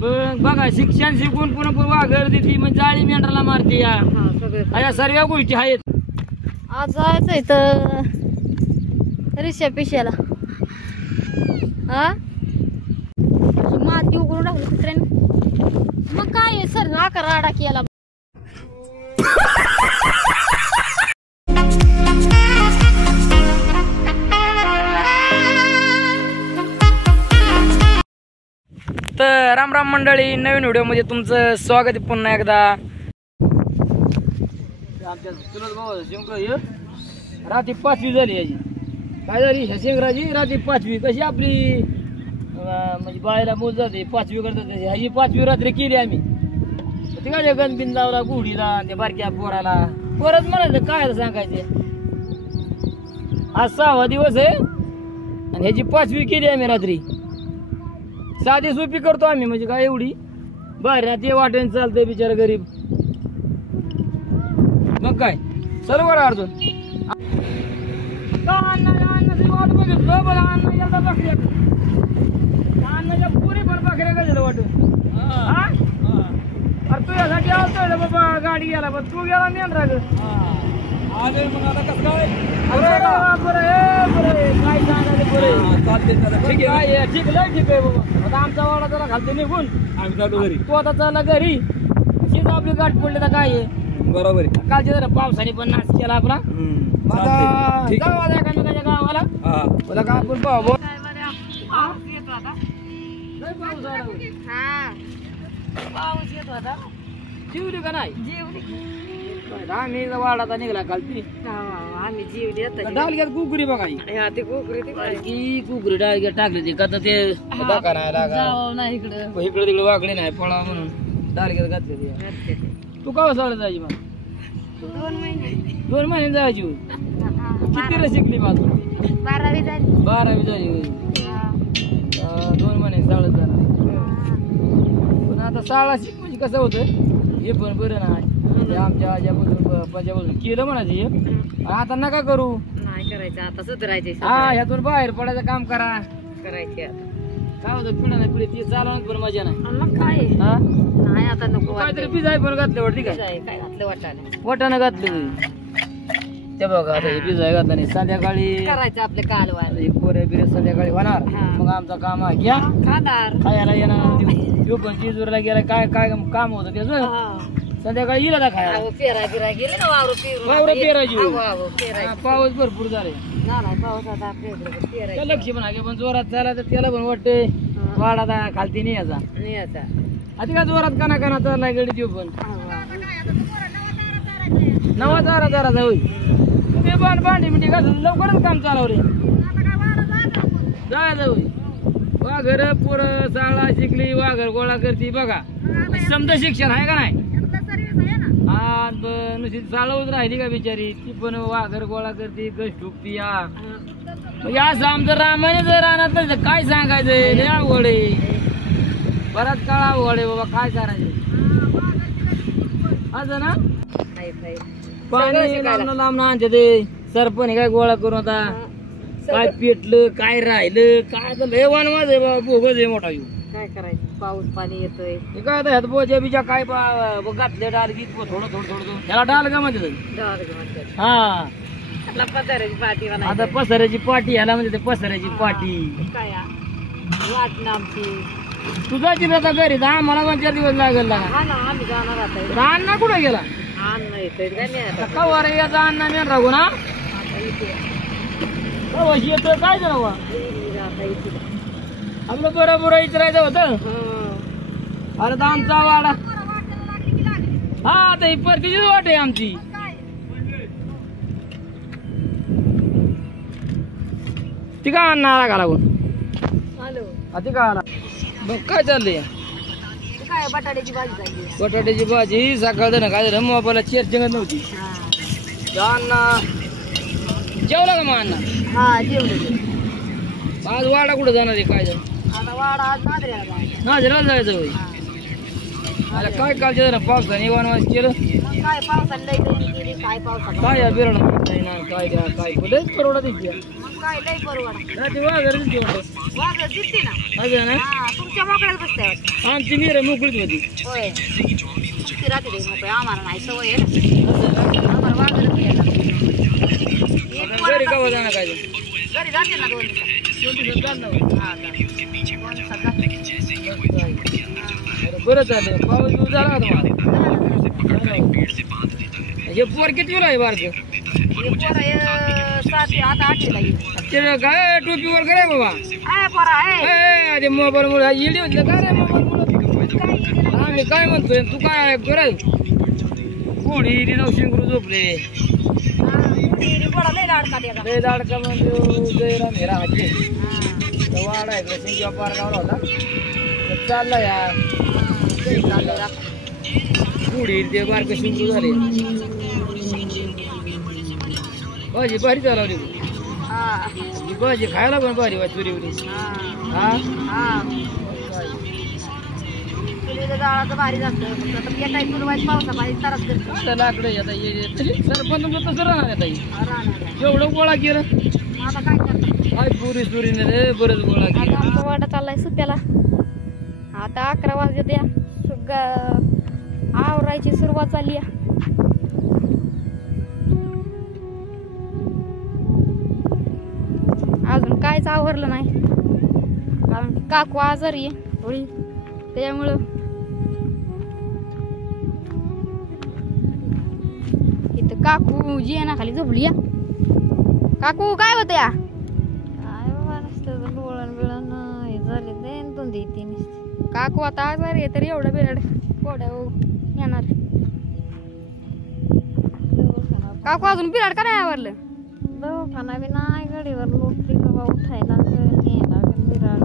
बघा शिक्षण शिकून पुन्हा वाघर देते म्हणजे जाळी मेंढराला मारते या अशा सर्व गोष्टी आहेत. आज जायचंय तर रिक्षा पिशाला हा माती उघडून टाकली कुत्र्याने मग काय आहे सर आकार आडा केला. तर राम राम मंडळी, नवीन व्हिडिओ मध्ये तुमचं स्वागत आहे पुन्हा एकदा. आमच्या चुलत भाऊ शिंगराजी रात्री 5वी झाली याची. काय झाली शिंगराजी रात्री 5वी कशी आपली म्हणजे बाळाला मोज जाते 5वी करतात ह्याची 5वी रात्री केली आम्ही. ते काय गणबिन लावला गुढीला त्या बारक्या पोराला परत म्हणायचं काय सांगायचे. आज 6वा दिवस आहे आणि ह्याची 5वी केली आम्ही रात्री. साधी सोपी करतो आम्ही म्हणजे काय एवढी बाहेर ते वाटेन चालतंय बिचारा गरीब. मग काय सर्व अडचण वाट बघितलं बघा अन्न एकदा बकऱ्या अन्नाच्या पुरी पण बकऱ्या गेलेलं वाटत. अरे तुझ्यासाठी आलतोय बाबा गाडी गेला पण तू गेला मेंढरा ग. मग आता कसं काय काय सांगायचं बरं ठीक आहे ठीक लय ठीक आहे बाबा. आता आमचा वाडा जरा घालतो निघून आम्ही चालू घरी. तू आता चालला घरी शीच आपली गाठ पडली तर काय आहे बरोबर आहे. कालच्या जरा पावसाने पण नाश केला आपला. एकामेकाच्या गावाला मला का आपण पाहू पाऊस येतो आता जीवली का नाही आम्ही वाडाचा निघाला कालती आम्ही जीव डालग्यात कुकरी बघा ते कुकरी कुकरी डालग्यात टाकली ती का ते नाही इकडं इकडे तिकडे वाकडे नाही पळा म्हणून डालग्यात घातले. तू का साडे जायची मग 2 महिने जायची. किती शिकली माझं 12वी झाली 12वी झाली 2 महिने शाळेत जाणार. पण आता शाळा शिक म्हणजे कसं होतं हे पण बरं नाही आमच्या आज्यापासून केलं म्हणायचं आता नका करू नाही करायचं आता सुधारायचे. हा ह्यातून बाहेर पडायचं काम करा करायचे. काय होतं पिढा नाही पिढी ती चालवण्यात पण मजा नाही. मग काय हा नाही आता नको काहीतरी पिझ्झा पण घातलं वाटते काय काय घातलं वाटाणे वाटाणं घातलं ते बघा आता हे पिझ्झा घातला नाही. संध्याकाळी करायचं आपले कालवार पोऱ्या बिऱ्या संध्याकाळी होणार मग आमचं काम आहे घ्या खाणार खायला येणार पण चिजूरला गेला काय काय काम होतं त्याचं संध्याकाळी येईल आता खायला. पेरा बिरा गेले ना वावर पेरायची पाऊस भरपूर झाले नाही पाऊस आता आपल्या इकडे लक्ष पण आहे पण जोरात झाला तर त्याला पण वाटतंय वाडा खालती नाही याचा आता काय जोरात काना काना चाललाय गडी देऊ पण नवा चारा होईल ते भांडी मिठी घालून लवकरच काम चालव रे जायचं होईल. वाघर पोरं शाळा शिकली वाघर गोळा करते बघा समजा शिक्षण आहे का नाही. हा नुसती चालवत राहिली का बिचारी ती पण वाघर गोळा करते गश ठोकती या म्हणजे असं आमचं रामायण जर राहणार नाही तर काय सांगायचं लय अवघड आहे. बराच काळ अवघड आहे बाबा काय करायचं असं ना. पाणी लांब आणते ते सरपण काय गोळा करून आता काय पेटलं काय राहिलं काय तर लय वानवाज आहे बाबा बोगस आहे मोठा येऊ काय करायचं पाऊस पाणी येतोय काय आता ह्यात बोजा बिजा काय घातले डालगी थोडं थोडं त्याला डाल का म्हणते हा पाठी आता पसऱ्याची पाठी ह्याला म्हणजे पसऱ्याची पाठी काय वाटणं आमची तुझाची आता घरी आम्हाला 2-4 दिवस लागेल लागा. आम्ही जाणार आता अण्णा कुठे गेला अन्न येतोय कवर याचा अण्णा मेन राहू ना येतोय काय जरा आपलं बरोबर विचारायचं होतं. अरे तर आमचा वाडा हा आता ही परतीचीच वाट आहे आमची. ती का अण्णा आला का लागून ती का आला बघ काय चाललंय काय बटाट्याची भाजी झाली बटाट्याची भाजी सकाळ ना काय झालं मोबाईलला चार्जिंग नव्हती. अण्णा जेवला का मग अण्णा. हा जेवढे आज वाडा कुठं जाणार आहे काय झालं आता वाडा आज नाजऱ्याला जायचं होय मला काय कालच्या जरा पावसाने वनवास केलं मग काय पावसाला लई दैनी केली, काय पावसाला काय या बिरड नाही ना काय द्या काय कुठेच परवडा दिसते मग काय लई परवडा. ते वाघर दिसते वाटतं वाघ दिसते ना. असं ना हा तुमच्या मोकळ्यात बसते वाटतं. आमची मिर मोकळीच होती होय किती राहते ते मोकळे, आम्हाला नाही सवय आहे ना. आम्हाला वाघरच यायला घरी गावा जाणार काय घरी जाते ना 2 दिवसात. हा जाते. 2 दिवसात जाते. बरं झालं पाऊस बिऊस झाला का तुम्हाला हे पोर किती आहे बारक हे पोरं हे 7 आता 8वीला येईल. ते काय टोपीवर काय बाबा आहे पोरा आहे. ते मोबाईल मुळे येडी होती का रे मोबाईल मुळे आम्ही काय म्हणतोय तू काय करत कोणी नाव शिंगरू झोपले पोरा लई लाडका त्याचा. लय दाडका म्हणजे जयराम हेरा हाचे वाडा आहे सिंगिया पार गावला होता तर चालला या पुढे ते बारक शिंगरू झाले भाजी भारी चालवली हा ही भाजी खायला पण भारी वा चुरीवली हा हा चुलीला जाळाचं भारी जातं. फक्त आता या टाईप वाईट पावसा पाहिजे तरच करतो. आता लाकडं आता सरपंच तुमचं तसं राहणार आता ही. राहणार एवढं गोळा केलं आता काय करतो. काय पुरी सुरीने रे बरंच गोळा आता केलं आमचा वाटा चाललाय सुट्ट्याला. आता 11 वाजले या आवरायची सुरुवात झाली आहे. अजून कायच आवरलं नाही कारण काकू आजारी आहे थोडी त्याच्यामुळं इथं काकू जी आहे ना खाली झोपली. काकू काय होतं या काय बाबा नसतं बोळण बिळण हे झाले दोन देते काकू आता आजारी आहे तर एवढं बिरड कोड्या येणार. काकू अजून बिराड का नाही आवरलं. दवाखाना बी नाही गाडीवर लोटली बाबा उठायला न्यायला बिराड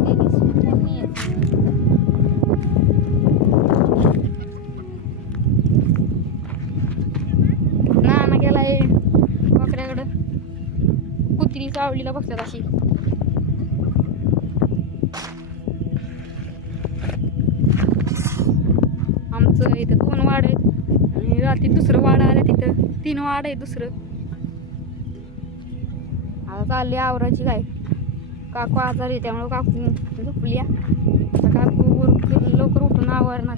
ना गेलाय बकऱ्याकडं कुत्री चावलीला बघतात अशी. आमचं इथं 2 वाड आहेत आणि रात्री दुसरं वाड आलं तिथं 3 वाड आहे दुसरं. आता चालली आवराची काय काकू आजारी आहे त्यामुळे काकू झोपली. काकू लवकर उठून आवरणार.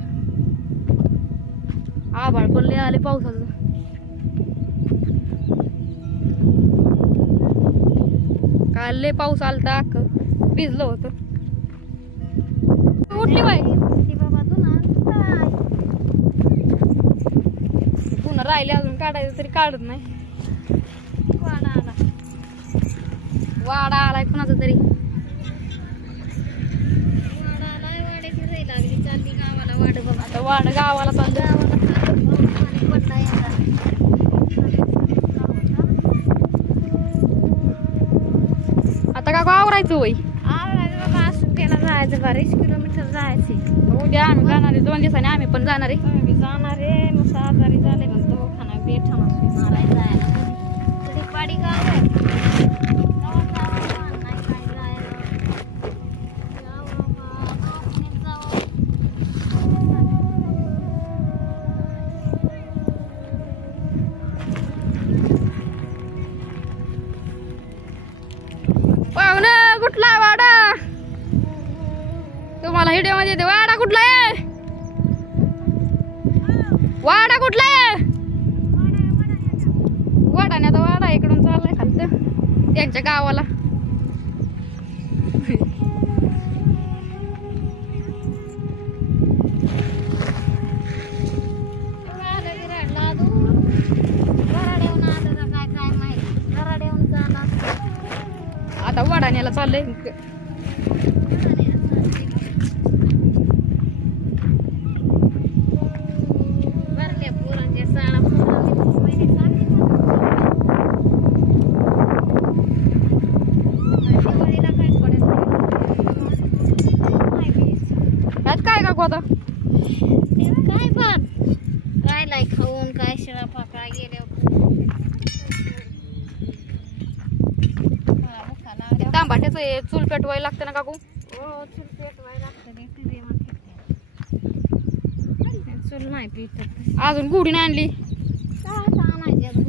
आभाळ पडले आले पावसाचं. काल लय पाऊस आलता अख्ख भिजलं होतं. उठली बाई पुन्हा राहिले अजून काढायचं तरी काढत नाही. वाडा आलाय कुणाचा तरी आता वाड गावाला चाललं. आता का आवरायचं वय जायचं 22 किलोमीटर जायचं. उद्या आम्ही जाणार आहे 2 दिवसांनी आम्ही पण जाणार आहे. जाणार आहे मग आजारी झाले म्हणतो खाना बेठा मारायला जायला पाडी पाहुणं कुठला वाडा तुम्हाला व्हिडिओ मध्ये येते. वाडा कुठला आहे वाडा कुठला आहे वाडाण्याचा वाडा इकडून चाललाय खालचं त्यांच्या गावाला. आता वाडाण्याला चाललंय. काय काकू आता काय पण काय नाही खाऊन काय शिळा पाकळा गेल्या तांबाट्याचं चूल पेटवायला लागतं ना काकू. चूल पेटवायला लागतं नाही पिटत. अजून गुढी नाही आणली. आणायची आता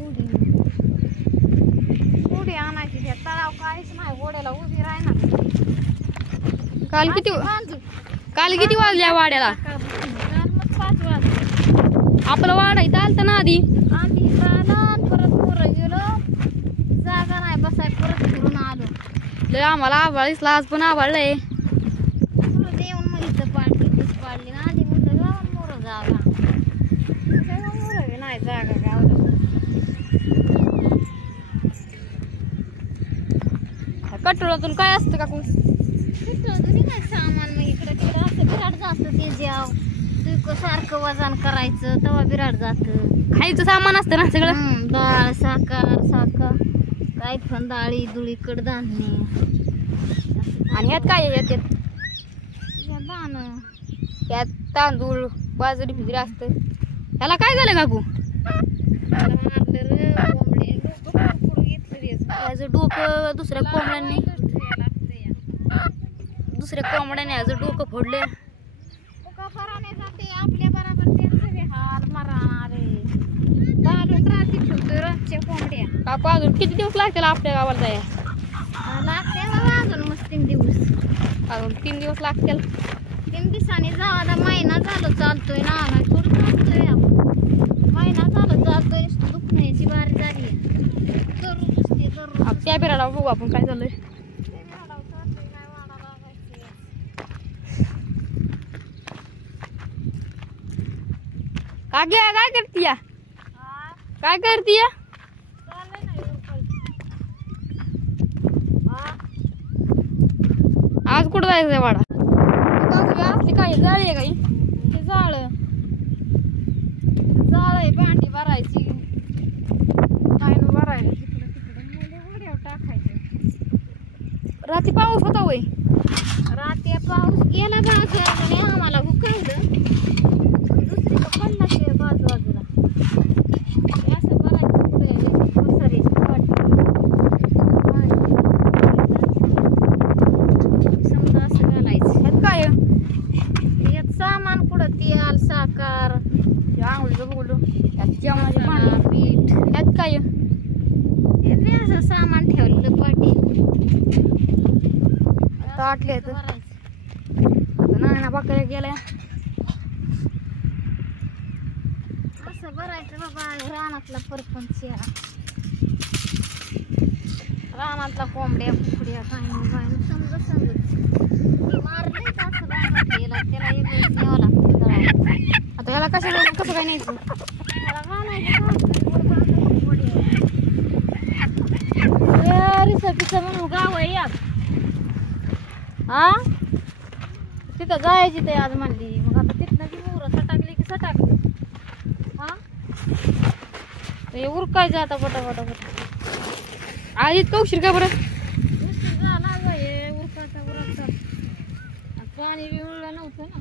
गुढी आणायची. त्या तळाव काहीच नाही, गोड्याला उभी राहणार. काल किती वाजल्या वाड्याला? 5 वाजता आपलं वाडा इथं आलता ना आधी. आधी झालं, परत पुरं गेलो, जागा नाही बसाय, परत फिरून आलो. लय आम्हाला आभाळ दिसला, आज पण आभाळलंय. परत येऊन मग इथं पाडली ना आधी म्हणतं गावात मोर जागा. मोर नाही जागा गावाला. कटोळातून काय असतं काकू? काय सामान मग इकडं तिकडं असं बिराड जातं. ते ज्याव तू सारखं वजन करायचं तेव्हा बिराड जातं. खायचं सामान असतं ना सगळं. डाळ साखर काय पण डाळी दुळी कडधान्य. आणि ह्यात काय आहे? दाणं यात तांदूळ बाजरी फिजरी असतं. ह्याला काय झालं काकू? ह्याचं डोकं दुसऱ्या कोंबड्याने ह्याचं डोकं फोडलं. आपल्या बरोबर त्यांचे हाल मराणारे बालून राहते ठेवतो रोजच्या कोंबड्या. काकू अजून किती दिवस लागतील आपल्या गावाला जायला? लागते बाबा अजून मस्त 3 दिवस. अजून 3 दिवस लागतील. 3 दिवसांनी जावा. महिना झालं चालतोय ना, नाही थोडं चालतोय आपण. महिना झालं चालतोय, दुखण्याची बारी झाली. त्या बिराला बघू आपण काय चाललंय. काय करतीया? काय करतीया? आज कुठं जायचंय वाडा? असली काय जाळी आहे काही? हे जाळ आहे, भांडी भरायची काय न भरायला तिकडे तिकडे उड्यावर टाकायचं. रात्री पाऊस होता वय? रात्री पाऊस गेला बाजूला, आम्हाला उकळलं. दुसरीकडे पडला ते बाजूला. असं भरायचं पुढे पसरायची पाठी समजा असं घालायचं. ह्यात काय? यात सामान कुठं तेल साखर आंघोळीचं बोललो. ह्यात जेवणाचे मसाला, पाणी. पीठ. ह्यात काय? यातले असं सामान ठेवलेलं पाठी. ताटले भरायचं. आता नाना बाकऱ्या गेल्या. असं भरायचं बाबा. रानातला परपंच या रानातला कोंबड्या फुकड्या काय समजत मारले असं रानात गेला त्याला एक न्यावं लागतं. आता याला कसं काय न्यायचं? म्हणून गाव आहे यात. हा तिथं जायची ते आज म्हणली. मग आता तिथनं ती मोर सटाकली की सटाकली. हा ते उरकायचं आता पटापटा. आज इतका उशीर का बरं? उशीर झाला हे उरकायचा. पाणी बी उरलं नव्हतं ना.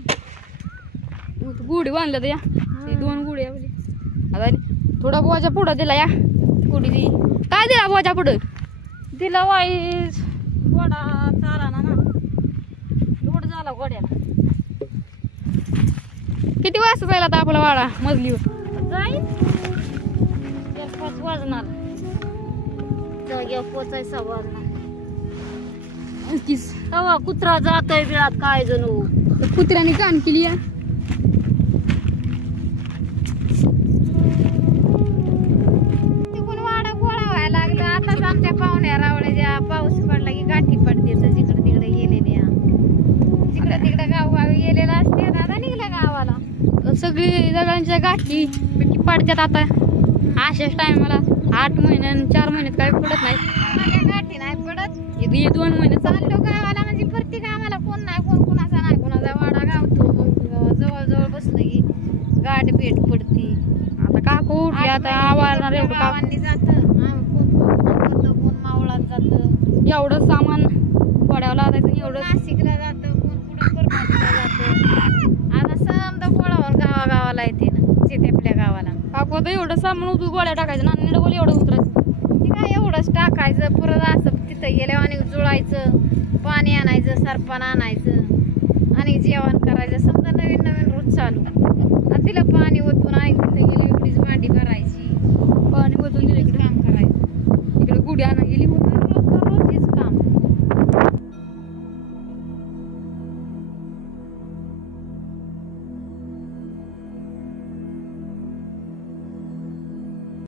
गुढी बांधल्या तर या. ते 2 गुढी आता थोडा बोजा पुढं दिला या. गुढी दिली. काय दिला बोजा पुढं? दिला वाईस गोडा चाला ना लोड झाला गोड्याला. किती वाजता जायला आता आपला वाडा मजलीवर? जाईल 4-5 वाजणार. जाग्यावर पोचायचा वाजणार. तेव्हा कुत्रा जातोय बिळात काय जणू. कुत्र्याने कान केली या. तिकडून वाडा गोळा व्हायला लागला. आताच आमच्या पाहुण्या रावळ्याच्या पाऊस पडला की गाठी पडते. तर जिकडे तिकडे गेलेल्या जिकडे गावगावी गेलेला असते. दादा निघल्या गावाला. सगळी जगांच्या गाठी पडतात आता अशाच टायमाला. 8 महिन्यात 4 महिन्यात काही पडत नाही. माझ्या गाठी नाही पडत. 2 महिने चाललो गावाला म्हणजे प्रत्येक आम्हाला कोण नाही कोण कुणाचा नाही कुणाचा वाडा गावतो. मग जवळ बसलं की गाठ भेट पडते. आता काकू उठली आता आवारणार एवढं काम. गावांनी जातं कोण मावळात जातं. एवढं सामान गोड्यावर लावायचं. एवढं नाशिकला जातं कोण कुठं परभणीला जातं. आता समजा गोळावर गावागावाला येते ना चित्यापल्या गावाला. काकू आता एवढं सामान उतू गोळ्या टाकायचं ना डबल एवढं उतरायचं. ते काय एवढंच टाकायचं. परत असं तिथं गेल्यावर आणि जुळायचं. पाणी आणायचं सरपण आणायचं आणि जेवण करायचं. समजा